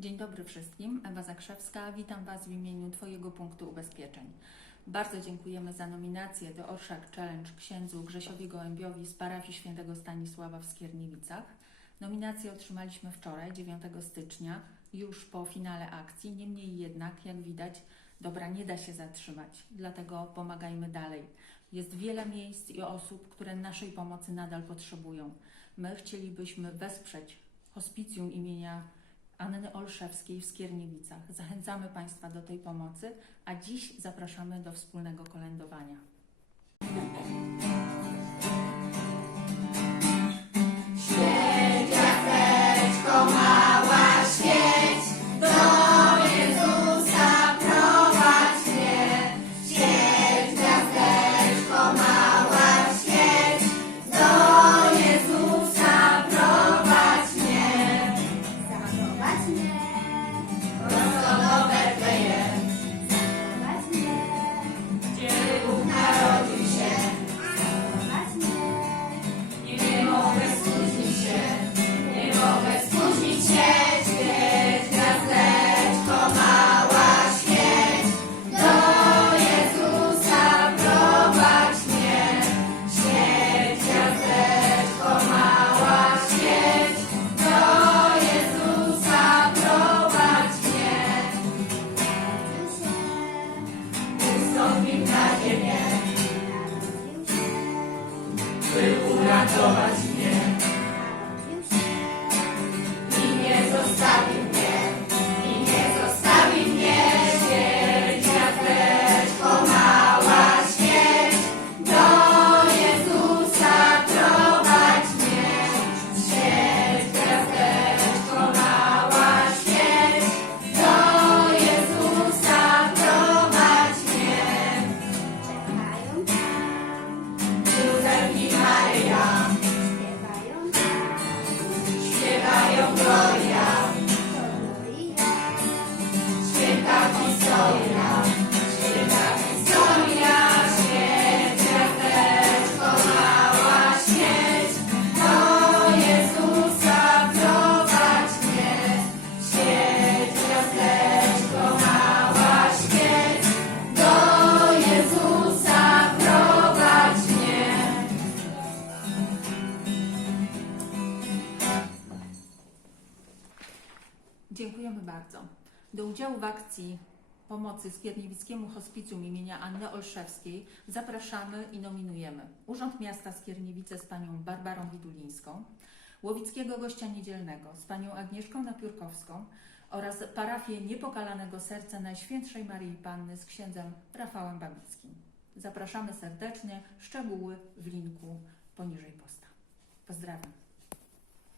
Dzień dobry wszystkim, Ewa Zakrzewska. Witam Was w imieniu Twojego punktu ubezpieczeń. Bardzo dziękujemy za nominację do Orszak Challenge księdzu Grzesiowi Gołębiowi z parafii świętego Stanisława w Skierniewicach. Nominację otrzymaliśmy wczoraj, 9 stycznia, już po finale akcji. Niemniej jednak, jak widać, dobra nie da się zatrzymać, dlatego pomagajmy dalej. Jest wiele miejsc i osób, które naszej pomocy nadal potrzebują. My chcielibyśmy wesprzeć hospicjum imienia Anny Olszewskiej w Skierniewicach. Zachęcamy Państwa do tej pomocy, a dziś zapraszamy do wspólnego kolędowania. Ustąpił na ziemię, by uratować mnie. Dziękujemy bardzo. Do udziału w akcji pomocy Skierniewickiemu Hospicjum imienia Anny Olszewskiej zapraszamy i nominujemy Urząd Miasta Skierniewice z panią Barbarą Widulińską, Łowickiego Gościa Niedzielnego z panią Agnieszką Napiórkowską oraz parafię Niepokalanego Serca Najświętszej Maryi Panny z księdzem Rafałem Babickim. Zapraszamy serdecznie, szczegóły w linku poniżej posta. Pozdrawiam.